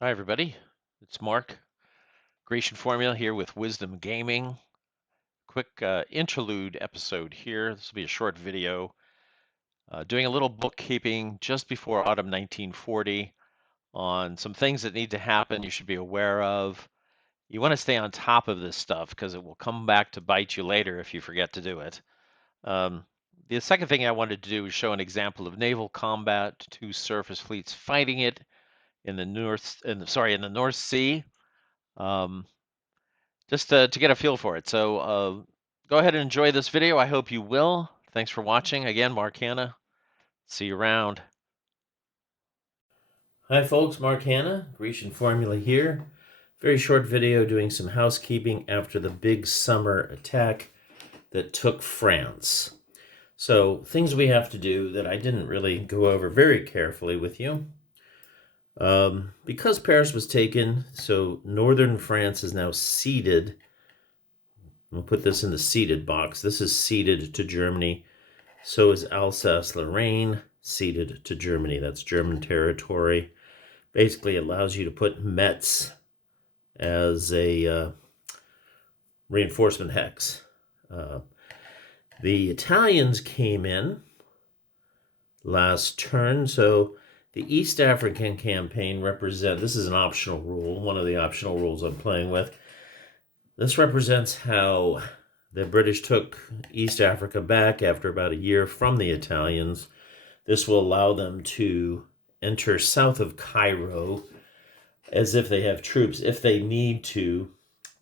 Hi, everybody. It's Mark, Grecian Formula here with Wisdom Gaming. Quick interlude episode here. This will be a short video doing a little bookkeeping just before autumn 1940 on some things that need to happen you should be aware of. You want to stay on top of this stuff because it will come back to bite you later if you forget to do it. Um, the second thing I wanted to do is show an example of naval combat, two surface fleets fighting it in the North Sea. Um, just to get a feel for it. So go ahead and enjoy this video. I hope you will. Thanks for watching. Again, Mark Hanna. See you around. Hi folks, Mark Hanna, Grecian Formula here. Very short video doing some housekeeping after the big summer attack that took France. So things we have to do that I didn't really go over very carefully with you. Because Paris was taken, so northern France is now ceded. We'll put this in the ceded box. This is ceded to Germany. So is Alsace-Lorraine ceded to Germany. That's German territory. Basically allows you to put Metz as a reinforcement hex. The Italians came in last turn, so the East African campaign this is an optional rule, one of the optional rules I'm playing with. This represents how the British took East Africa back after about a year from the Italians. This will allow them to enter south of Cairo as if they have troops, if they need to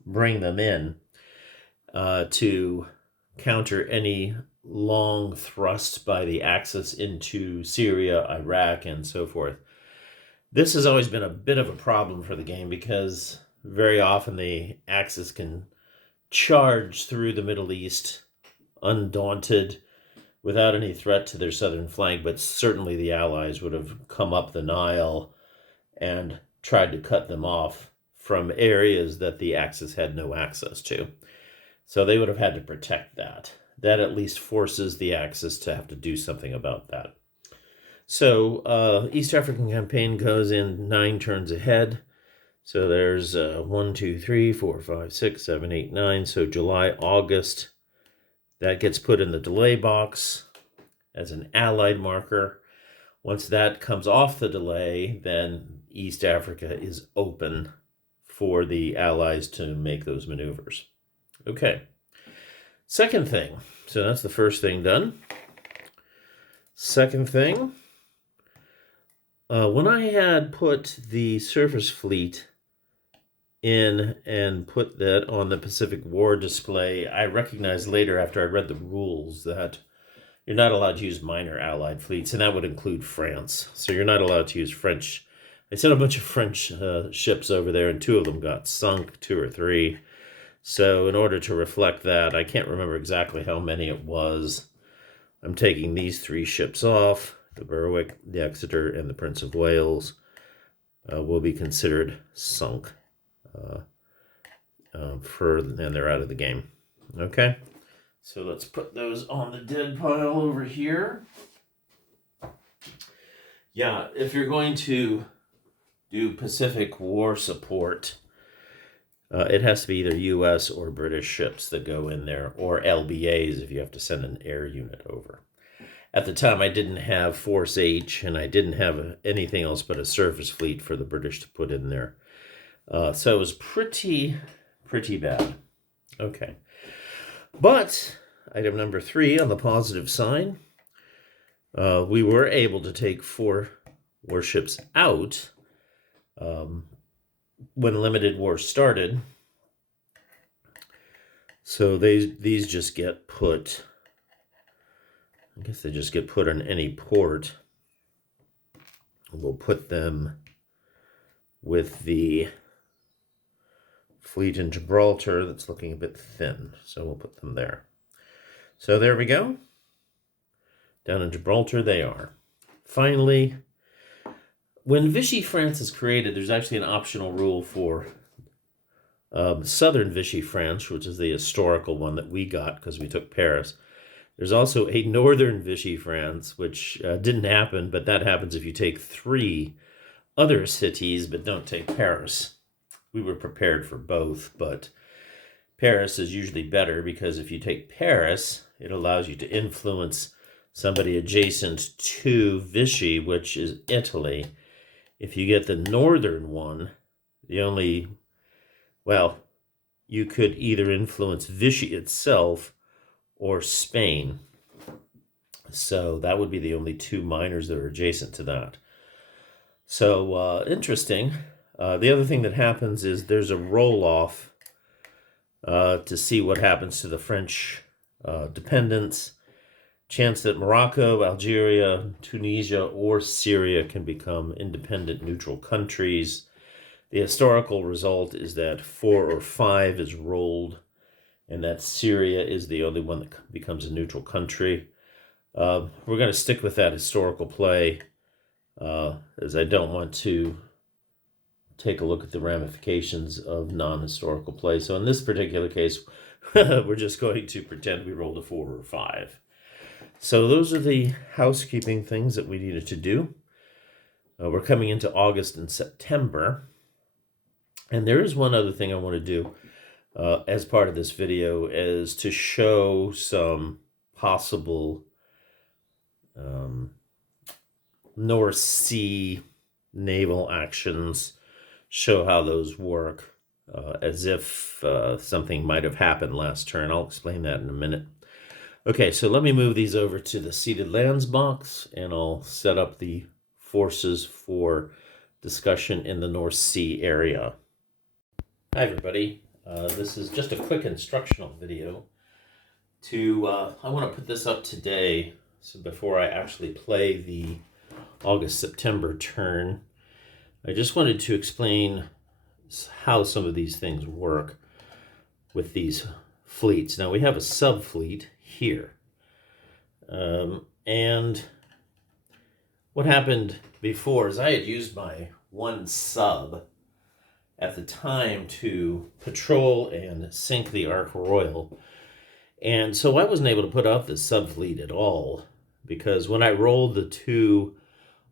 bring them in to counter any long thrust by the Axis into Syria, Iraq, and so forth. This has always been a bit of a problem for the game because very often the Axis can charge through the Middle East undaunted without any threat to their southern flank, but certainly the Allies would have come up the Nile and tried to cut them off from areas that the Axis had no access to. So they would have had to protect that. That at least forces the Axis to have to do something about that. So East African campaign goes in 9 turns ahead. So there's 1, 2, 3, 4, 5, 6, 7, 8, 9. So July, August, that gets put in the delay box as an Allied marker. Once that comes off the delay, then East Africa is open for the Allies to make those maneuvers. Okay. Second thing. So that's the first thing done. Second thing. When I had put the surface fleet in and put that on the Pacific War display, I recognized later after I read the rules that you're not allowed to use minor Allied fleets, and that would include France. So you're not allowed to use French. I sent a bunch of French ships over there, and 2 of them got sunk, 2 or 3. So in order to reflect that, I can't remember exactly how many it was. I'm taking these 3 ships off. The Berwick, the Exeter, and the Prince of Wales will be considered sunk. And they're out of the game. Okay? So let's put those on the dead pile over here. Yeah, if you're going to do Pacific War support, it has to be either U.S. or British ships that go in there, or LBAs if you have to send an air unit over. At the time, I didn't have Force H, and I didn't have anything else but a surface fleet for the British to put in there. So it was pretty bad. Okay. But item number 3 on the positive side, we were able to take 4 warships out when limited war started. So these just get put, I guess they just get put on any port. We'll put them with the fleet in Gibraltar that's looking a bit thin. So we'll put them there. So there we go. Down in Gibraltar they are. Finally, when Vichy France is created, there's actually an optional rule for southern Vichy France, which is the historical one that we got because we took Paris. There's also a northern Vichy France, which didn't happen, but that happens if you take 3 other cities, but don't take Paris. We were prepared for both, but Paris is usually better because if you take Paris, it allows you to influence somebody adjacent to Vichy, which is Italy. If you get the northern one, well, you could either influence Vichy itself or Spain. So that would be the only two minors that are adjacent to that. So interesting. The other thing that happens is there's a roll-off to see what happens to the French dependents. Chance that Morocco, Algeria, Tunisia, or Syria can become independent neutral countries. The historical result is that 4 or 5 is rolled, and that Syria is the only one that becomes a neutral country. We're going to stick with that historical play, as I don't want to take a look at the ramifications of non-historical play. So in this particular case, we're just going to pretend we rolled a 4 or 5. So those are the housekeeping things that we needed to do. We're coming into August and September. And there is one other thing I want to do as part of this video, is to show some possible North Sea naval actions, show how those work, as if something might have happened last turn. I'll explain that in a minute. Okay, so let me move these over to the seated lands box, and I'll set up the forces for discussion in the North Sea area. Hi everybody, this is just a quick instructional video. I want to put this up today, so before I actually play the August-September turn, I just wanted to explain how some of these things work with these fleets. Now we have a sub-fleet here, and what happened before is I had used my one sub at the time to patrol and sink the Ark Royal, and so I wasn't able to put up the sub-fleet at all, because when I rolled the 2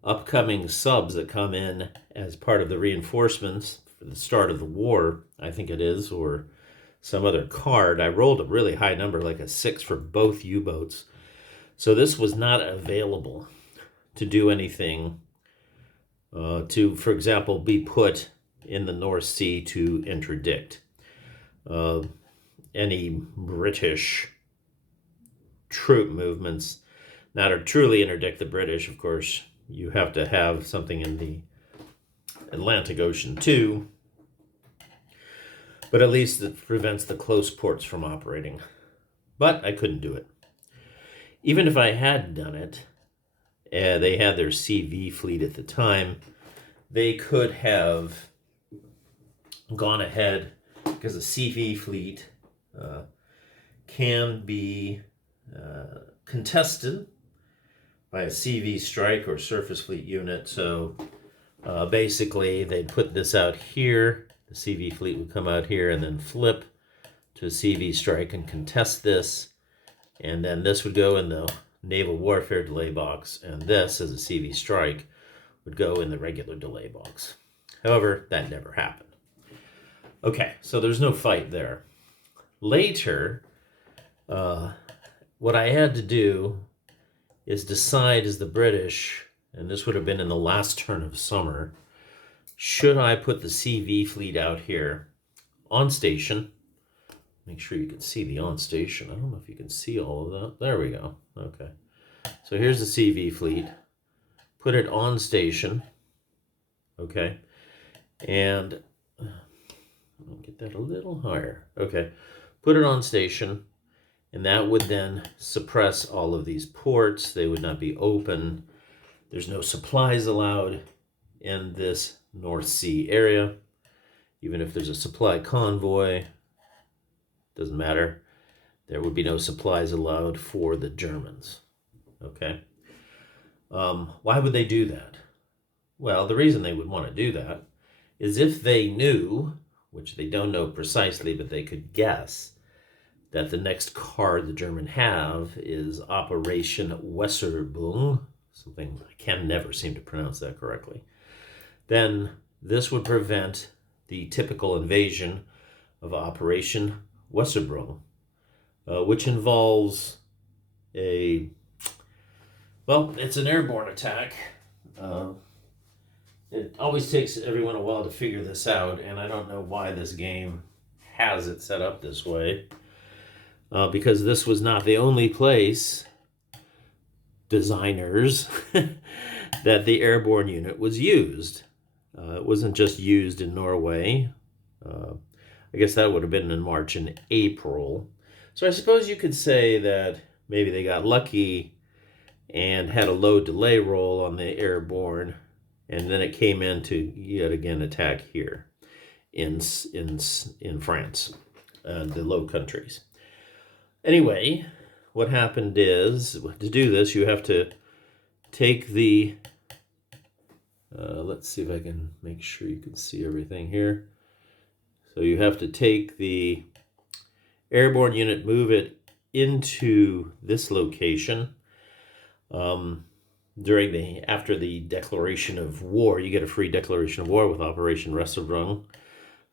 upcoming subs that come in as part of the reinforcements for the start of the war, I think it is, or some other card, I rolled a really high number, like a 6 for both U-boats. So this was not available to do anything, to, for example, be put in the North Sea to interdict any British troop movements. Now, to truly interdict the British, of course, you have to have something in the Atlantic Ocean too, but at least it prevents the close ports from operating. But I couldn't do it. Even if I had done it, they had their CV fleet at the time, they could have gone ahead, because the CV fleet can be contested by a CV strike or surface fleet unit. So basically they'd put this out here, the CV fleet would come out here and then flip to a CV strike and contest this, and then this would go in the naval warfare delay box, and this, as a CV strike, would go in the regular delay box. However, that never happened. Okay, so there's no fight there. Later, what I had to do is decide as the British, and this would have been in the last turn of summer, should I put the CV fleet out here on station? Make sure you can see the on station. I don't know if you can see all of that. There we go. Okay. So here's the CV fleet. Put it on station. Okay. And I'll get that a little higher. Okay. Put it on station. And that would then suppress all of these ports. They would not be open. There's no supplies allowed in this North Sea area. Even if there's a supply convoy, doesn't matter. There would be no supplies allowed for the Germans. Okay. Why would they do that? Well, the reason they would want to do that is if they knew, which they don't know precisely, but they could guess, that the next card the German have is Operation Weserübung, something I can never seem to pronounce that correctly. then this would prevent the typical invasion of Operation Wasserbrunn, which involves it's an airborne attack. It always takes everyone a while to figure this out, and I don't know why this game has it set up this way, because this was not the only place, designers, that the airborne unit was used. It wasn't just used in Norway. I guess that would have been in March and April. So I suppose you could say that maybe they got lucky and had a low delay roll on the airborne, and then it came in to yet again attack here in France, the Low Countries. Anyway, what happened is, to do this, you have to take the, let's see if I can make sure you can see everything here. So you have to take the airborne unit, move it into this location. After the declaration of war, you get a free declaration of war with Operation Wasserbrunn.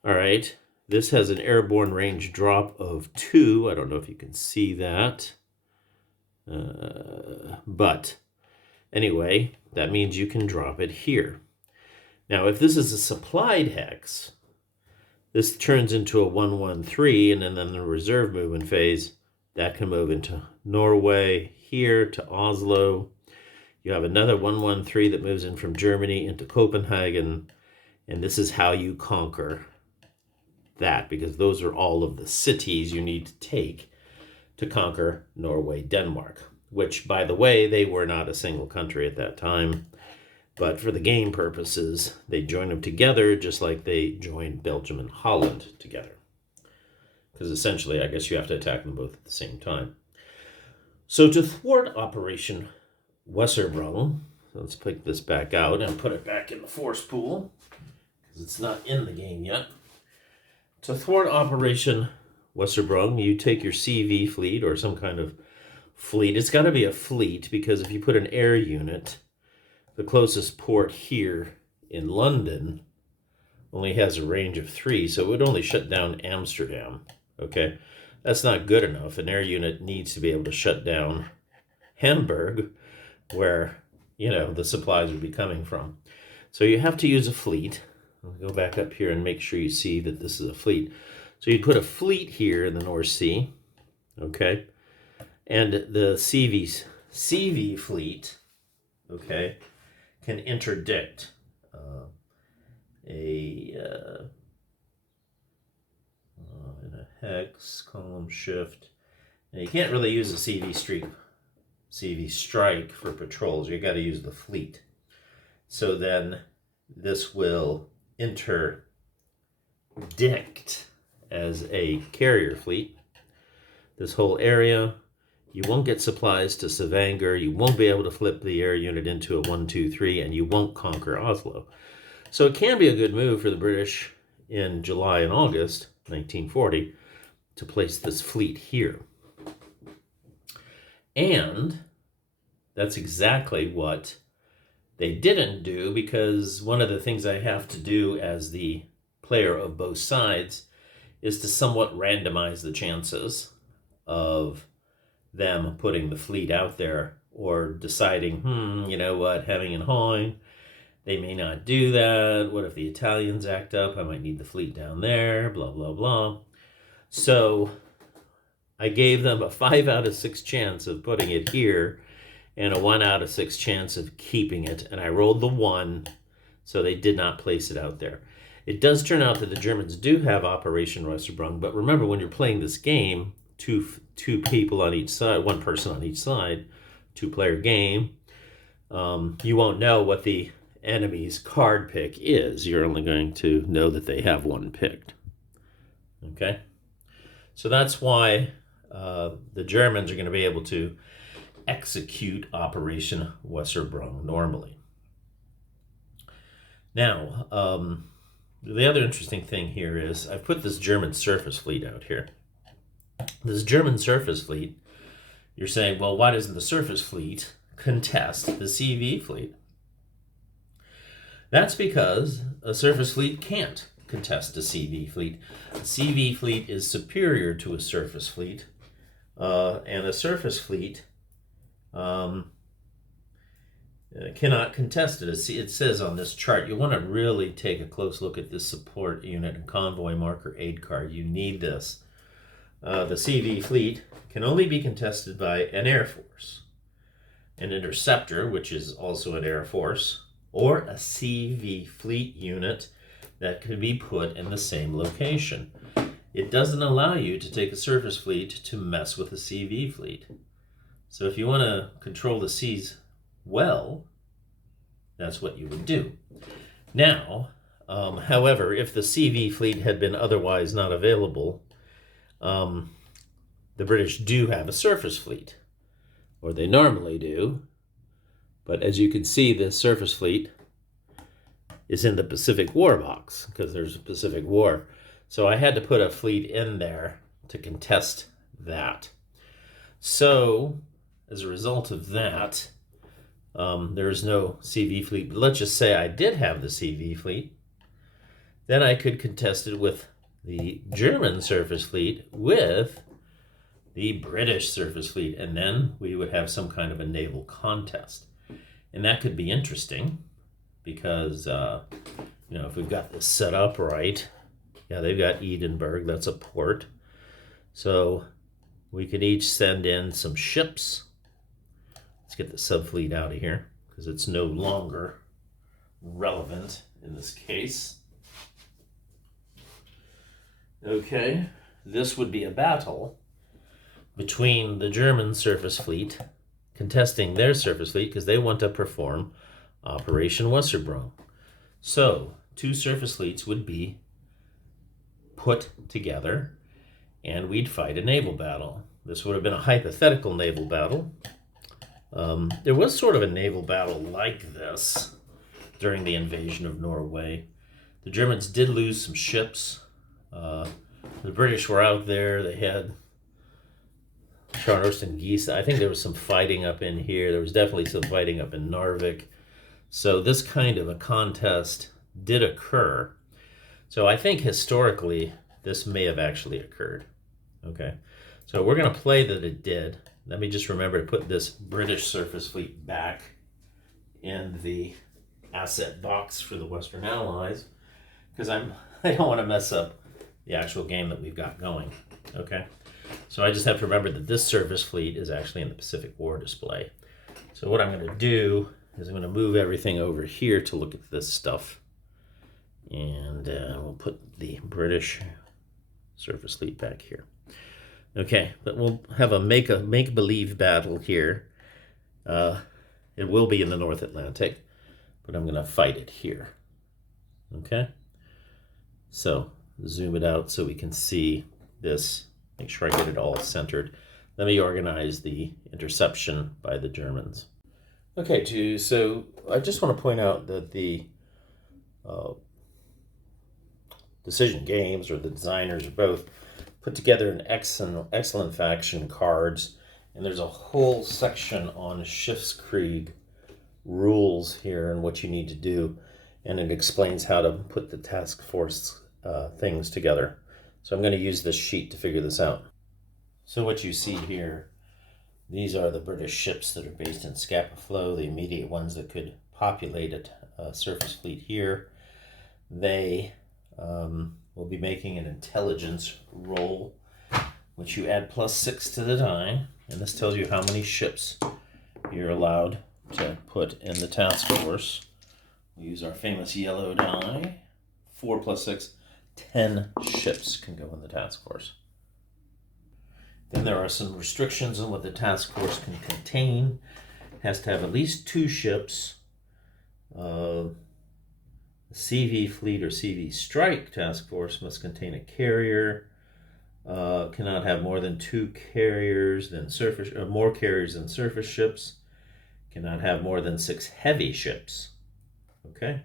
All right, this has an airborne range drop of 2. I don't know if you can see that, but anyway, that means you can drop it here. Now, if this is a supplied hex, this turns into a 113, and then in the reserve movement phase, that can move into Norway, here to Oslo. You have another 113 that moves in from Germany into Copenhagen, and this is how you conquer that, because those are all of the cities you need to take to conquer Norway, Denmark, which, by the way, they were not a single country at that time. But for the game purposes, they joined them together just like they joined Belgium and Holland together. Because essentially, I guess you have to attack them both at the same time. So to thwart Operation Wasserbrunn, let's pick this back out and put it back in the force pool, because it's not in the game yet. To thwart Operation Wasserbrunn, you take your CV fleet or some kind of fleet. It's got to be a fleet, because if you put an air unit, the closest port here in London only has a range of 3, so it would only shut down Amsterdam. Okay, that's not good enough. An air unit needs to be able to shut down Hamburg, where, the supplies would be coming from. So you have to use a fleet. I'll go back up here and make sure you see that this is a fleet. So you put a fleet here in the North Sea, okay? And the CV fleet, okay, can interdict in a hex, column shift. Now you can't really use a CV strike for patrols. You got to use the fleet. So then this will interdict as a carrier fleet this whole area. You won't get supplies to Stavanger. You won't be able to flip the air unit into a 1-2-3, and you won't conquer Oslo. So it can be a good move for the British in July and August 1940 to place this fleet here. And that's exactly what they didn't do, because one of the things I have to do as the player of both sides is to somewhat randomize the chances of them putting the fleet out there, or deciding, having in Hoyne, they may not do that. What if the Italians act up? I might need the fleet down there, blah, blah, blah. So I gave them a 5 out of 6 chance of putting it here and a 1 out of 6 chance of keeping it. And I rolled the 1, so they did not place it out there. It does turn out that the Germans do have Operation Wasserbrunn, but remember, when you're playing this game, two people on each side, one person on each side, 2-player game, you won't know what the enemy's card pick is. You're only going to know that they have one picked. Okay? So that's why the Germans are going to be able to execute Operation Wasserbrunn normally. Now, the other interesting thing here is I've put this German surface fleet out here. This German surface fleet, you're saying, well, why doesn't the surface fleet contest the CV fleet? That's because a surface fleet can't contest a CV fleet. A CV fleet is superior to a surface fleet, and a surface fleet cannot contest it. It says on this chart, you want to really take a close look at this support unit and convoy marker aid card. You need this. The CV fleet can only be contested by an air force, an interceptor, which is also an air force, or a CV fleet unit that could be put in the same location. It doesn't allow you to take a surface fleet to mess with a CV fleet. So if you want to control the seas well, that's what you would do. Now, however, if the CV fleet had been otherwise not available, the British do have a surface fleet, or they normally do. But as you can see, the surface fleet is in the Pacific War box because there's a Pacific War. So I had to put a fleet in there to contest that. So as a result of that, there is no CV fleet. But let's just say I did have the CV fleet. Then I could contest it with the German surface fleet with the British surface fleet. And then we would have some kind of a naval contest. And that could be interesting because, if we've got this set up right, yeah, they've got Edinburgh, that's a port. So we could each send in some ships. Let's get the subfleet out of here because it's no longer relevant in this case. Okay, this would be a battle between the German surface fleet contesting their surface fleet because they want to perform Operation Wasserbrunn. So, two surface fleets would be put together and we'd fight a naval battle. This would have been a hypothetical naval battle. There was sort of a naval battle like this during the invasion of Norway. The Germans did lose some ships. The British were out there. They had Scharnhorst and Geese. I think there was some fighting up in here. There was definitely some fighting up in Narvik. So this kind of a contest did occur. So I think historically this may have actually occurred. Okay, so we're going to play that it did. Let me just remember to put this British surface fleet back in the asset box for the Western Allies because I don't want to mess up the actual game that we've got going. Okay, so I just have to remember that this surface fleet is actually in the Pacific War display. So what I'm going to do is I'm going to move everything over here to look at this stuff. And we'll put the British surface fleet back here. Okay, but we'll have a make-believe battle here. It will be in the North Atlantic, but I'm going to fight it here. Okay? So zoom it out so we can see this. Make sure I get it all centered. Let me organize the interception by the Germans. Okay, so I just want to point out that the Decision Games, or the designers, are both put together an excellent faction cards, and there's a whole section on Schiffskrieg rules here and what you need to do, and it explains how to put the task force things together. So I'm going to use this sheet to figure this out. So what you see here, these are the British ships that are based in Scapa Flow, the immediate ones that could populate a surface fleet here. They will be making an intelligence roll, which you add +6 to the die, and this tells you how many ships you're allowed to put in the task force. We use our famous yellow die. 4 + 6, 10 ships can go in the task force. Then there are some restrictions on what the task force can contain. It has to have at least 2 ships. The CV fleet or CV strike task force must contain a carrier. Cannot have more than 2 carriers than more carriers than surface ships. Cannot have more than 6 heavy ships. Okay,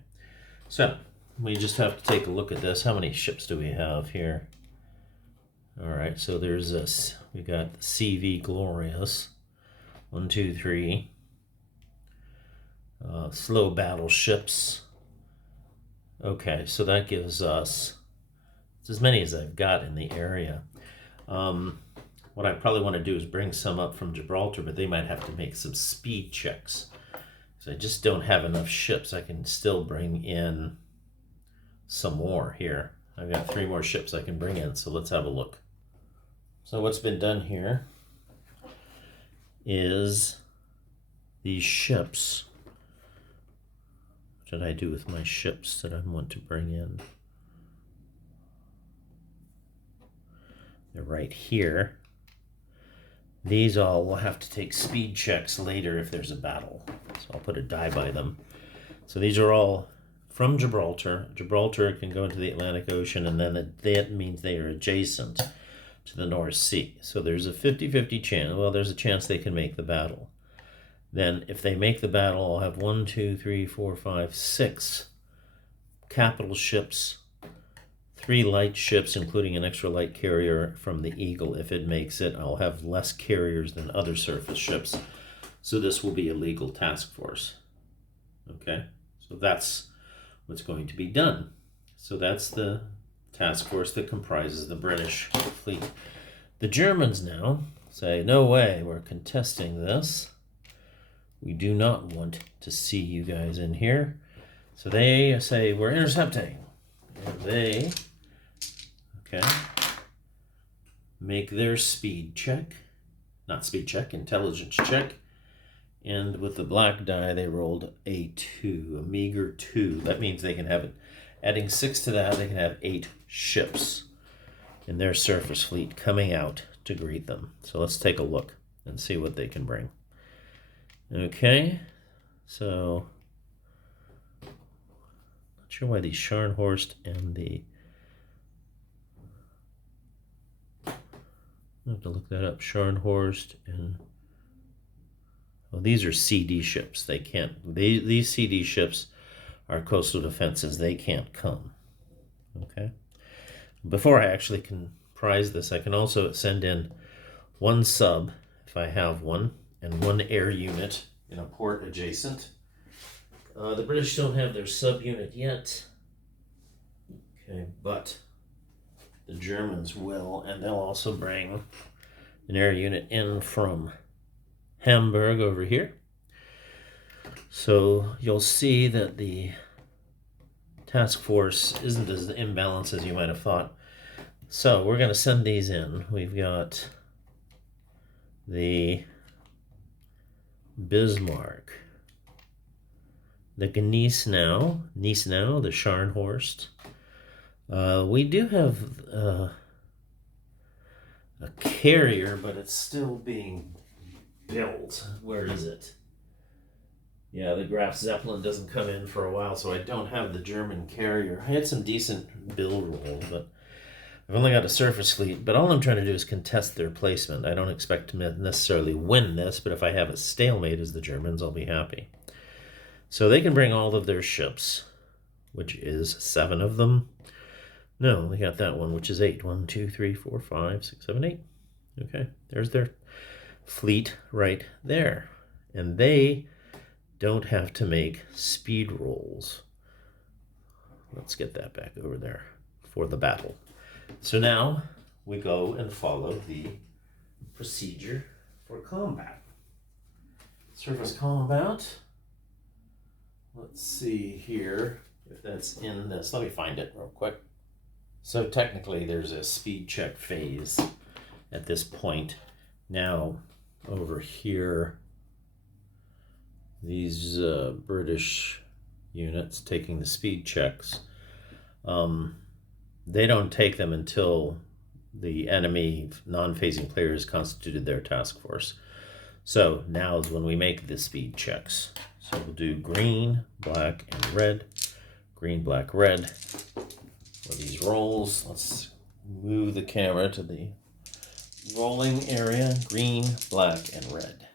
so we just have to take a look at this. How many ships do we have here? All right, so there's this. We got the CV Glorious. 1, 2, 3. Slow battleships. Okay, so that gives us as many as I've got in the area. What I probably want to do is bring some up from Gibraltar, but they might have to make some speed checks. So I just don't have enough ships. I can still bring in some more here. I've got 3 more ships I can bring in, so let's have a look. So what's been done here is these ships. What did I do with my ships that I want to bring in? They're right here. These all will have to take speed checks later if there's a battle. So I'll put a die by them. So these are all from Gibraltar. Gibraltar can go into the Atlantic Ocean, and then that means they are adjacent to the North Sea. So there's a 50-50 chance. Well, there's a chance they can make the battle. Then if they make the battle, I'll have 1, 2, 3, 4, 5, 6 capital ships, 3 light ships, including an extra light carrier from the Eagle. If it makes it, I'll have less carriers than other surface ships. So this will be a legal task force. Okay, so that's what's going to be done. So that's the task force that comprises the British fleet. The Germans now say, no way, we're contesting this. We do not want to see you guys in here. So they say, we're intercepting. And they, okay, make their speed check. Not speed check, intelligence check. And with the black die, they rolled a 2, a meager 2. That means they can have it. Adding 6 to that, they can have 8 ships in their surface fleet coming out to greet them. So let's take a look and see what they can bring. Okay, so not sure why the Scharnhorst and the, I have to look that up. Scharnhorst and, well, these are CD ships. They can't, these CD ships are coastal defenses. They can't come. Okay. Before I actually can prize this, I can also send in 1 sub, if I have one, and 1 air unit in a port adjacent. The British don't have their subunit yet. Okay, but the Germans will, and they'll also bring an air unit in from Hamburg over here. So you'll see that the task force isn't as imbalanced as you might have thought. So we're going to send these in. We've got the Bismarck, the Gneisenau, the Scharnhorst. We do have a carrier, but it's still being built. Where is it? Yeah, the Graf Zeppelin doesn't come in for a while, so I don't have the German carrier. I had some decent build roll, but I've only got a surface fleet. But all I'm trying to do is contest their placement. I don't expect to necessarily win this, but if I have a stalemate as the Germans, I'll be happy. So they can bring all of their ships, which is 7 of them. No, we got that one, which is 8. 1, 2, 3, 4, 5, 6, 7, 8. Okay, there's their fleet right there. And they don't have to make speed rolls. Let's get that back over there for the battle. So now we go and follow the procedure for combat. Surface combat. Let's see here if that's in this. Let me find it real quick. So technically there's a speed check phase at this point. Now over here, these British units taking the speed checks, they don't take them until the enemy non-phasing player has constituted their task force. So now is when we make the speed checks. So we'll do green, black, and red. Green, black, red. For these rolls, let's move the camera to the rolling area. Green, black, and red.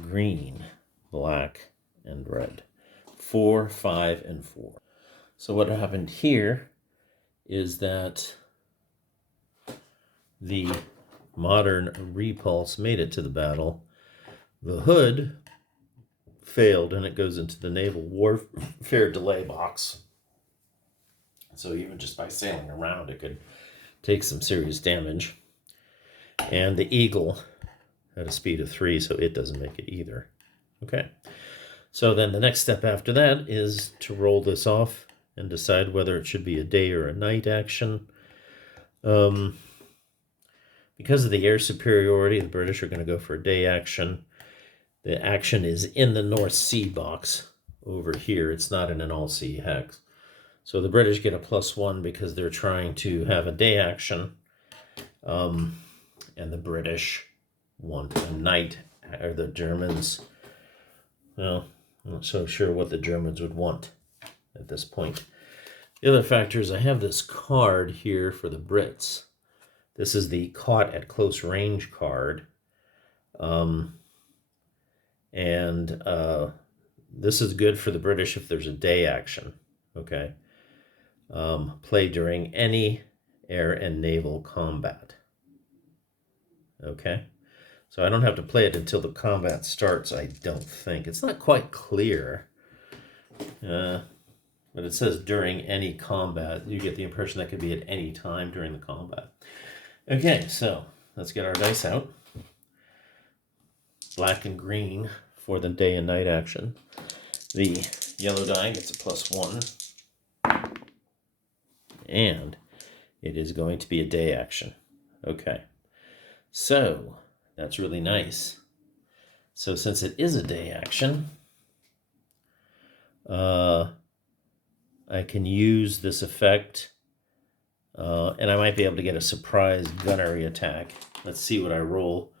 Green, black, and red. 4, 5, and 4. So what happened here is that the modern repulse made it to the battle. The hood failed, and it goes into the naval warfare delay box. So even just by sailing around, it could take some serious damage. And the Eagle had a speed of 3, so it doesn't make it either. Okay. So then the next step after that is to roll this off and decide whether it should be a day or a night action. Because of the air superiority, the British are going to go for a day action. The action is in the North Sea box over here. It's not in an all-sea hex. So the British get a +1 because they're trying to have a day action. And the British want a night, or the Germans. Well, I'm not so sure what the Germans would want at this point. The other factor is I have this card here for the Brits. This is the caught at close range card. This is good for the British if there's a day action. Okay. Play during any air and naval combat. Okay. So I don't have to play it until the combat starts, I don't think. It's not quite clear. But it says during any combat. You get the impression that could be at any time during the combat. Okay, so let's get our dice out. Black and green for the day and night action. The yellow die gets a +1. And it is going to be a day action. Okay. So that's really nice. So since it is a day action, I can use this effect, and I might be able to get a surprise gunnery attack. Let's see what I roll.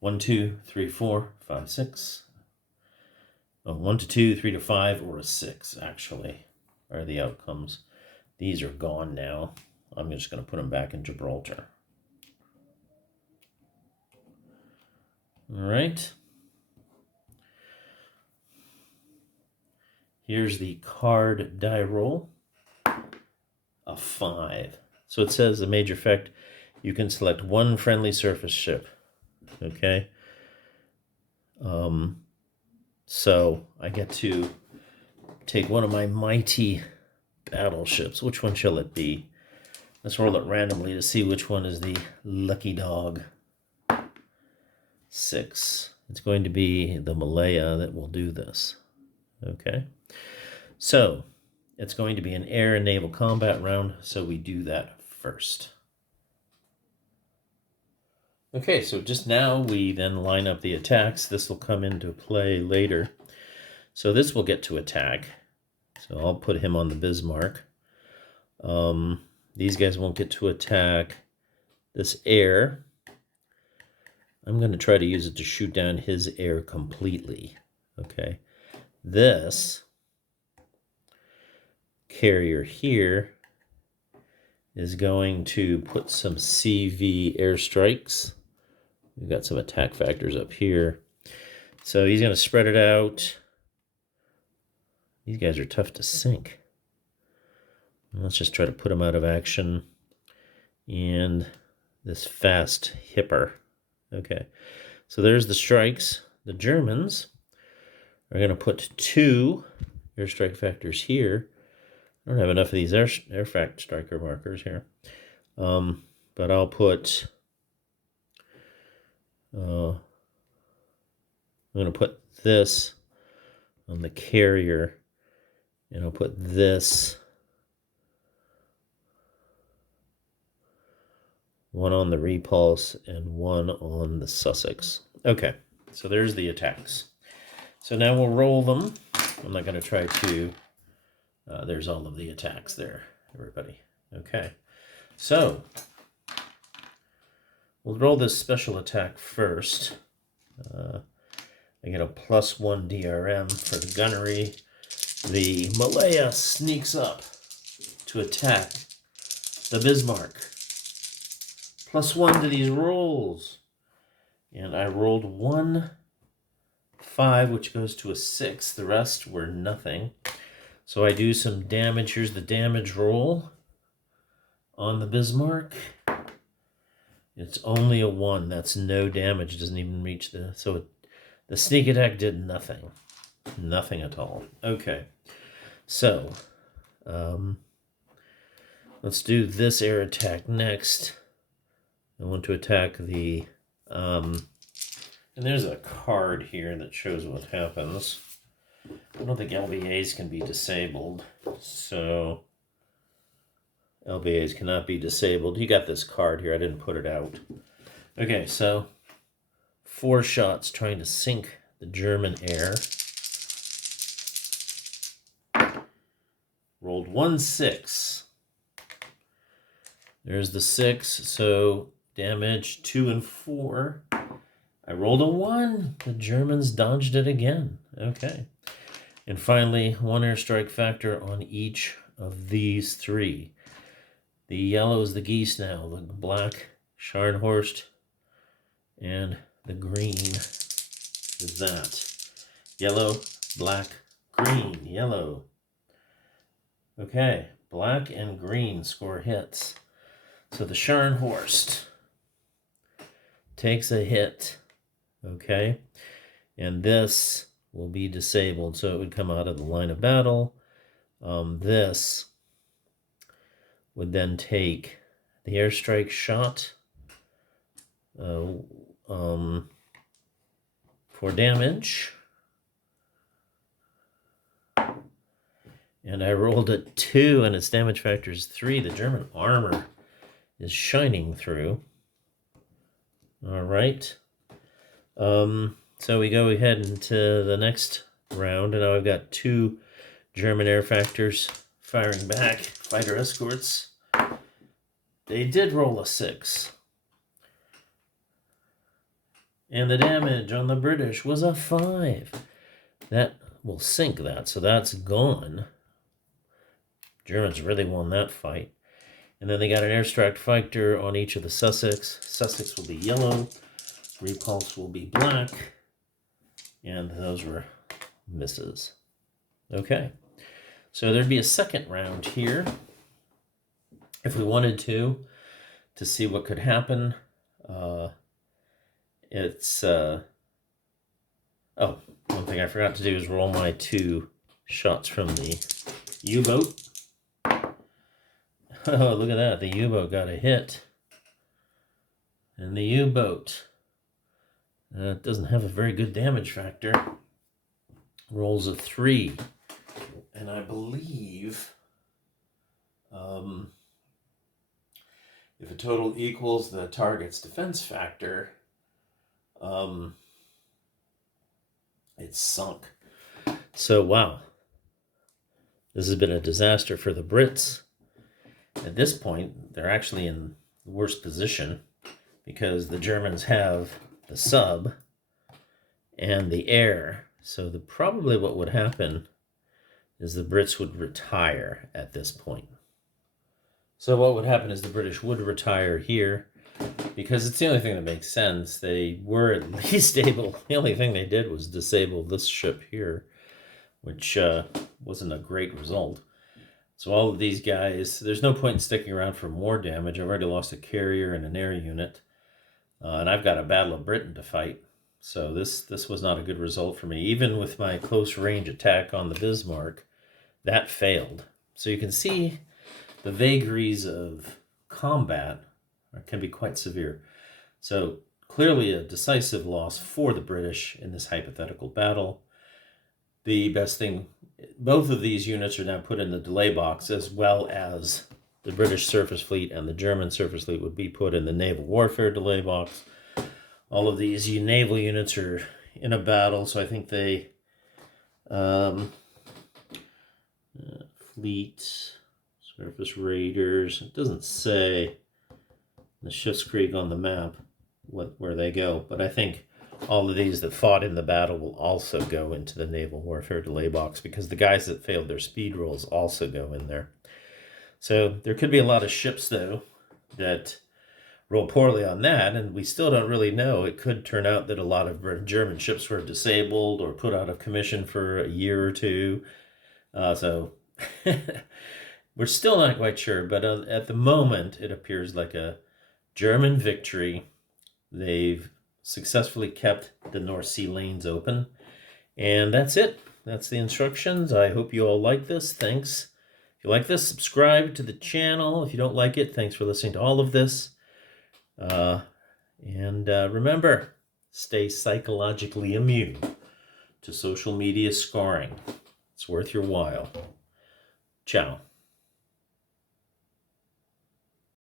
1, 2, 3, 4, 5, 6. 1 to 2, 3 to 5, or a 6, actually, are the outcomes. These are gone now. I'm just going to put them back in Gibraltar. All right. Here's the card die roll. A 5. So it says the major effect, you can select one friendly surface ship. Okay. So I get to take one of my mighty battleships. Which one shall it be? Let's roll it randomly to see which one is the lucky dog. 6. It's going to be the Malaya that will do this. Okay. So it's going to be an air and naval combat round, so we do that first. Okay, so just now we then line up the attacks. This will come into play later. So this will get to attack. So I'll put him on the Bismarck. These guys won't get to attack. This air, I'm going to try to use it to shoot down his air completely. Okay. This carrier here is going to put some CV airstrikes. We've got some attack factors up here. So he's going to spread it out. These guys are tough to sink. Let's just try to put them out of action. And this fast hipper. Okay, so there's the strikes. The Germans are going to put 2 airstrike factors here. I don't have enough of these air striker markers here. But I'll put... I'm going to put this on the carrier, and I'll put this one on the Repulse and one on the Sussex. Okay, so there's the attacks. So now we'll roll them. I'm not going to try to... there's all of the attacks there, everybody. Okay, so we'll roll this special attack first. I get a +1 DRM for the gunnery. The Malaya sneaks up to attack the Bismarck. +1 to these rolls. And I rolled 1, 5, which goes to a 6. The rest were nothing. So I do some damage. Here's the damage roll on the Bismarck. It's only a 1. That's no damage. It doesn't even reach the... So the sneak attack did nothing. Nothing at all. Okay. So, let's do this air attack next. I want to attack the... and there's a card here that shows what happens. I don't think LBAs can be disabled, so LBAs cannot be disabled. You got this card here. I didn't put it out. Okay, so 4 shots trying to sink the German air. Rolled 1 6. There's the 6, so damage 2 and 4. I rolled a 1. The Germans dodged it again. Okay. And finally, 1 airstrike factor on each of these 3. The yellow is the geese now, the black, Scharnhorst, and the green is that. Yellow, black, green, yellow. Okay, black and green score hits. So the Scharnhorst takes a hit, okay? And this will be disabled, so it would come out of the line of battle. This would then take the airstrike shot for damage. And I rolled a 2, and its damage factor is 3. The German armor is shining through. All right. So we go ahead into the next round, and now I've got 2 German air factors firing back. Fighter escorts. They did roll a 6. And the damage on the British was a 5. That will sink that, so that's gone. Germans really won that fight. And then they got an airstrike fighter on each of the Sussex. Sussex will be yellow. Repulse will be black. And those were misses. Okay. So there'd be a second round here if we wanted to see what could happen. Oh, one thing I forgot to do is roll my 2 shots from the U-boat. Oh, look at that. The U-boat got a hit. And the U-boat doesn't have a very good damage factor. Rolls a 3. And I believe if a total equals the target's defense factor, it's sunk. So, wow. This has been a disaster for the Brits. At this point, they're actually in the worst position because the Germans have the sub and the air. So probably what would happen is the Brits would retire at this point. So what would happen is the British would retire here because it's the only thing that makes sense. They were at least able, the only thing they did was disable this ship here, which wasn't a great result. So all of these guys, there's no point in sticking around for more damage. I've already lost a carrier and an air unit. And I've got a Battle of Britain to fight. So this was not a good result for me. Even with my close range attack on the Bismarck, that failed. So you can see the vagaries of combat can be quite severe. So clearly a decisive loss for the British in this hypothetical battle. The best thing, both of these units are now put in the delay box, as well as the British surface fleet and the German surface fleet would be put in the naval warfare delay box. All of these naval units are in a battle, so I think they fleet, surface raiders. It doesn't say the Schiffskrieg on the map where they go, but I think all of these that fought in the battle will also go into the naval warfare delay box because the guys that failed their speed rolls also go in there. So there could be a lot of ships, though, that roll poorly on that, and we still don't really know. It could turn out that a lot of German ships were disabled or put out of commission for a year or two. So we're still not quite sure, but at the moment, it appears like a German victory. They've successfully kept the North Sea lanes open. And that's it. that's the instructions. I hope you all like this. Thanks. If you like this, subscribe to the channel. If you don't like it, thanks for listening to all of this. And remember, stay psychologically immune to social media scoring. It's worth your while. Ciao.